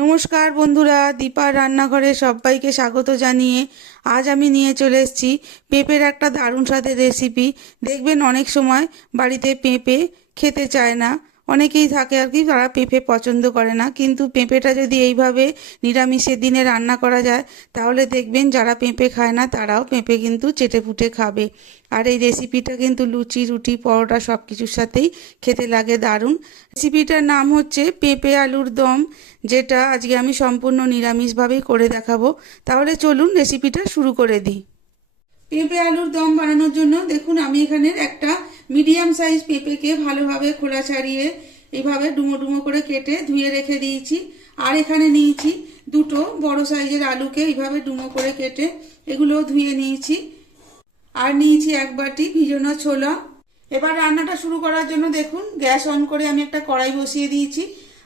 নমস্কার বন্ধুরা, দীপার রান্নাঘরে সবাইকে স্বাগত জানিয়ে আজ আমি নিয়ে চলে এসেছি পেঁপের একটা দারুণ স্বাদের রেসিপি। দেখবেন অনেক সময় বাড়িতে পেঁপে খেতে চায় না, অনেকেই থাকে আর কি, তারা পেঁপে পছন্দ করে না, কিন্তু পেঁপেটা যদি এইভাবে নিরামিষের দিনে রান্না করা যায় তাহলে দেখবেন যারা পেঁপে খায় না তারাও পেঁপে কিন্তু চেটেপুটে খাবে। আর এই রেসিপিটা কিন্তু লুচি, রুটি, পরোটা সব কিছুর সাথেই খেতে লাগে দারুণ। রেসিপিটার নাম হচ্ছে পেঁপে আলুর দম, যেটা আজকে আমি সম্পূর্ণ নিরামিষভাবেই করে দেখাবো। তাহলে চলুন রেসিপিটা শুরু করে দিই। পেঁপে আলুর দম বানানোর জন্য দেখুন আমি এখানে একটা মিডিয়াম সাইজ পেঁপেকে ভালোভাবে খোলা ছাড়িয়ে এইভাবে ডুমো ডুমো করে কেটে ধুয়ে রেখে দিয়েছি। আর এখানে নিয়েছি দুটো বড় সাইজের আলুকে এইভাবে ডুমো করে কেটে এগুলোও ধুয়ে নিয়েছি। আর নিয়েছি এক বাটি ভিজানো ছোলা। এবার রান্নাটা শুরু করার জন্য দেখুন গ্যাস অন করে আমি একটা কড়াই বসিয়ে দিয়েছি।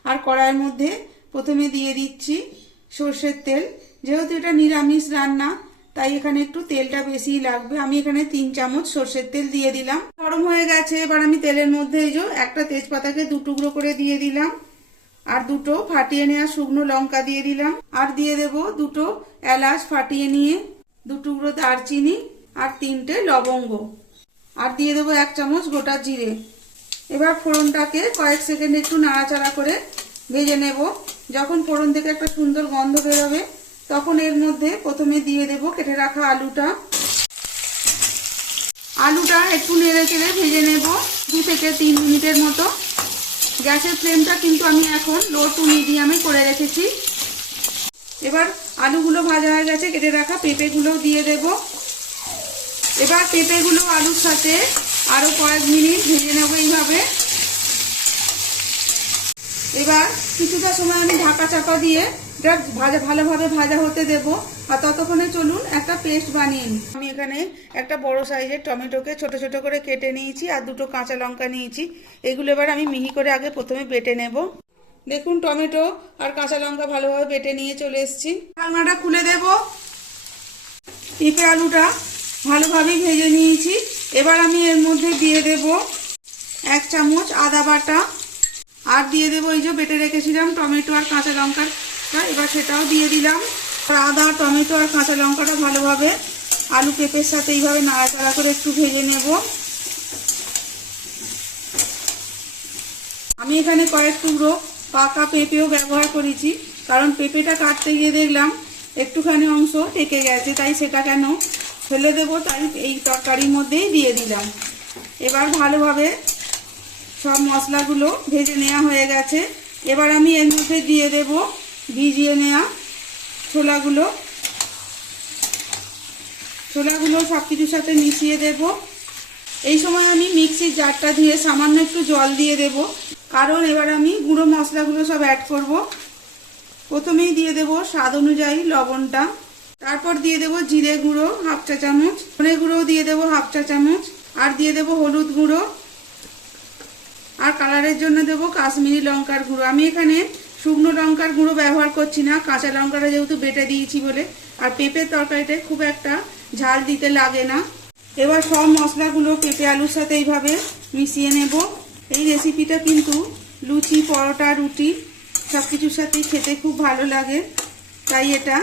আর কড়াইয়ের মধ্যে প্রথমে দিয়ে দিচ্ছি সর্ষের তেল। যেহেতু এটা নিরামিষ রান্না তাই এখানে একটু তেলটা বেশিই লাগবে। আমি এখানে 3 চামচ সর্ষের তেল দিয়ে দিলাম। গরম হয়ে গেছে, এবার আমি তেলের মধ্যে এই যে একটা তেজপাতাকে 2 টুকরো করে দিয়ে দিলাম। আর দুটো ফাটিয়ে নেওয়া শুকনো লঙ্কা দিয়ে দিলাম। আর দিয়ে দেব দুটো এলাচ ফাটিয়ে নিয়ে, 2 টুকরো দারচিনি আর 3টে লবঙ্গ। আর দিয়ে দেবো 1 চামচ গোটা জিরে। এবার ফোড়নটাকে কয়েক সেকেন্ড একটু নাড়াচাড়া করে ভেজে নেব। যখন ফোড়ন থেকে একটা সুন্দর গন্ধ বেরোবে তখন এর মধ্যে প্রথমে দিয়ে দেব কেটে রাখা আলুটা। আলুটা একটু নেড়ে চেড়ে ভেজে নেব 2 থেকে 3 মিনিটের মতো। গ্যাসের ফ্লেমটা কিন্তু আমি এখন লো টু মিডিয়ামে করে রেখেছি। এবার আলুগুলো ভাজা হয়ে গেছে, কেটে রাখা পেঁপেগুলো দিয়ে দেব। এবার পেঁপেগুলো আলুর সাথে আরো কয়েক মিনিট ভেজে নেব এইভাবে। এবার কিছুটা সময় আমি ঢাকা চাপা দিয়ে এটা ভালোভাবে ভাজা হতে দেব। আর ততক্ষণে চলুন একটা পেস্ট বানিয়ে নিই। আমি এখানে একটা বড় সাইজের টমেটোকে ছোট ছোট করে কেটে নিয়েছি আর দুটো কাঁচা লঙ্কা নিয়েছি। এগুলো এবার আমি মিহি করে আগে প্রথমে বেটে নেব। দেখুন টমেটো আর কাঁচা লঙ্কা ভালোভাবে বেটে নিয়ে চলে এসেছি। ঢাকনাটা খুলে দেব। পেঁপে আলুটা ভালোভাবে ভেজে নিয়েছি। এবার আমি এর মধ্যে দিয়ে দেব 1 চামচ আদা বাটা। আর দিয়ে দেবো এই যে বেটে রেখেছিলাম টমেটো আর কাঁচা লঙ্কাটা, এবার সেটাও দিয়ে দিলাম। আদা, টমেটো আর কাঁচা লঙ্কাটা ভালোভাবে আলু পেঁপের সাথে এইভাবে নাড়াচাড়া করে একটু ভেজে নেব। আমি এখানে কয়েক টুকরো পাকা পেঁপেও ব্যবহার করেছি, কারণ পেঁপেটা কাটতে গিয়ে দেখলাম একটুখানি অংশ থেকে গেছে, তাই সেটা কেন ফেলে দেবো, তাই এই তরকারির মধ্যেই দিয়ে দিলাম। এবার ভালোভাবে সব মশলাগুলো ভেজে নেওয়া হয়ে গেছে। এবার আমি এর মধ্যে দিয়ে দেব ভিজিয়ে নেওয়া ছোলাগুলো সব কিছুর সাথে মিশিয়ে দেব। এই সময় আমি মিক্সির জারটা ধুয়ে সামান্য একটু জল দিয়ে দেব, কারণ এবার আমি গুঁড়ো মশলাগুলো সব অ্যাড করব। প্রথমেই দিয়ে দেব স্বাদ অনুযায়ী লবণটা, তারপর দিয়ে দেব জিরে গুঁড়ো 1/2 চা চামচ, ধনে গুঁড়োও দিয়ে দেব 1/2 চা চামচ, আর দিয়ে দেব হলুদ গুঁড়ো, আর কালারের জন্য দেবো কাশ্মীরি লঙ্কার গুঁড়ো। আমি এখানে শুকনো লঙ্কার গুঁড়ো ব্যবহার করছি না, কাঁচা লঙ্কাটা যেহেতু বেটে দিয়েছি বলে। আর পেঁপের তরকারিতে খুব একটা ঝাল দিতে লাগে না। এবার সব মশলাগুলো পেঁপে আলুর সাথে এইভাবে মিশিয়ে নেব। এই রেসিপিটা কিন্তু লুচি, পরোটা, রুটি সব কিছুর সাথেই খেতে খুব ভালো লাগে, তাই এটা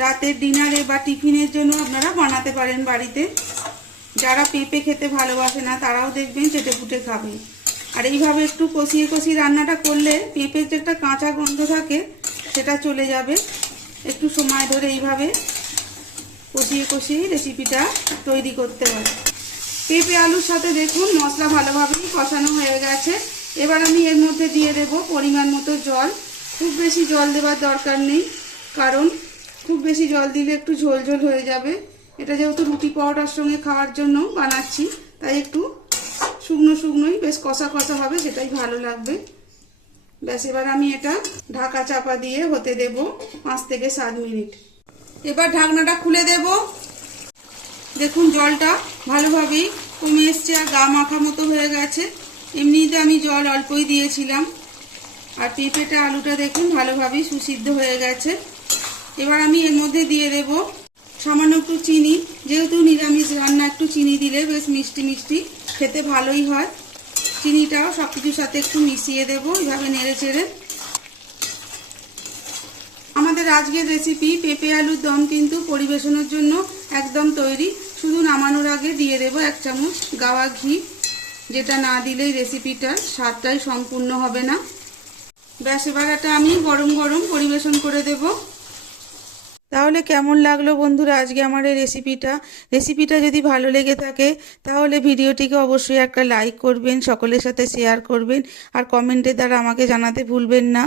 রাতের ডিনারে বা টিফিনের জন্য আপনারা বানাতে পারেন বাড়িতে। যারা পেঁপে খেতে ভালোবাসে না তারাও দেখবেন চেটেপুটে খাবে। আর এইভাবে একটু কষিয়ে কষিয়ে রান্নাটা করলে পেঁপের যে একটা কাঁচা গন্ধ থাকে সেটা চলে যাবে। একটু সময় ধরে এইভাবে কষিয়ে কষিয়ে রেসিপিটা তৈরি করতে হবে। পেঁপে আলুর সাথে দেখুন মশলা ভালোভাবেই কষানো হয়ে গেছে। এবার আমি এর মধ্যে দিয়ে দেব পরিমাণ মতো জল। খুব বেশি জল দেওয়ার দরকার নেই, কারণ খুব বেশি জল দিলে একটু ঝোল ঝোল হয়ে যাবে। এটা যেহেতু রুটি পরোটার সঙ্গে খাওয়ার জন্য বানাচ্ছি, তাই একটু শুকনো শুকনোই বেশ কষা কষা হবে, সেটাই ভালো লাগবে। ব্যাস, এবার আমি এটা ঢাকা চাপা দিয়ে হতে দেব 5 থেকে 7 মিনিট। এবার ঢাকনাটা খুলে দেব। দেখুন জলটা ভালোভাবেই কমে এসছে আর গা মাখা মতো হয়ে গেছে। এমনিতে আমি জল অল্পই দিয়েছিলাম। আর পেঁপেটা আলুটা দেখুন ভালোভাবেই সুসিদ্ধ হয়ে গেছে। এবার আমি এর মধ্যে দিয়ে দেব সামান্য একটু চিনি। যেহেতু নিরামিষ রান্না একটু চিনি দিলে বেশ মিষ্টি মিষ্টি খেতে ভালোই হয়। চিনিটাও সব কিছুর সাথে একটু মিশিয়ে দেব এইভাবে নেড়ে চেড়ে। আজকের রেসিপি পেঁপে আলুর দম কিন্তু পরিবেশনের জন্য একদম তৈরি। শুধু নামানোর আগে দিয়ে দেবো 1 চামচ গাওয়া ঘি, যেটা না দিলেই রেসিপিটার স্বাদটাই সম্পূর্ণ হবে না। ব্যাস, এবার এটা আমি গরম গরম পরিবেশন করে দেব। তাহলে কেমন লাগলো বন্ধুরা আজকে আমার এই রেসিপিটা যদি ভালো লেগে থাকে তাহলে ভিডিওটিকে অবশ্যই একটা লাইক করবেন, সকলের সাথে শেয়ার করবেন, আর কমেন্টের দ্বারা আমাকে জানাতে ভুলবেন না।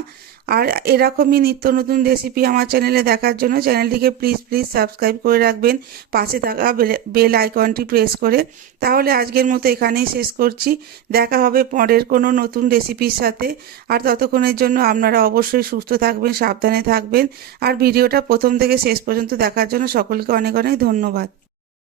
আর এরকমই নিত্য নতুন রেসিপি আমার চ্যানেলে দেখার জন্য চ্যানেলটিকে প্লিজ সাবস্ক্রাইব করে রাখবেন, পাশে থাকা বেল আইকনটি প্রেস করে। তাহলে আজকের মতো এখানেই শেষ করছি। দেখা হবে পরের কোনো নতুন রেসিপির সাথে। আর ততক্ষণের জন্য আপনারা অবশ্যই সুস্থ থাকবেন, সাবধানে থাকবেন। আর ভিডিওটা প্রথম থেকে শেষ পর্যন্ত দেখার জন্য সকলকে অনেক অনেক ধন্যবাদ।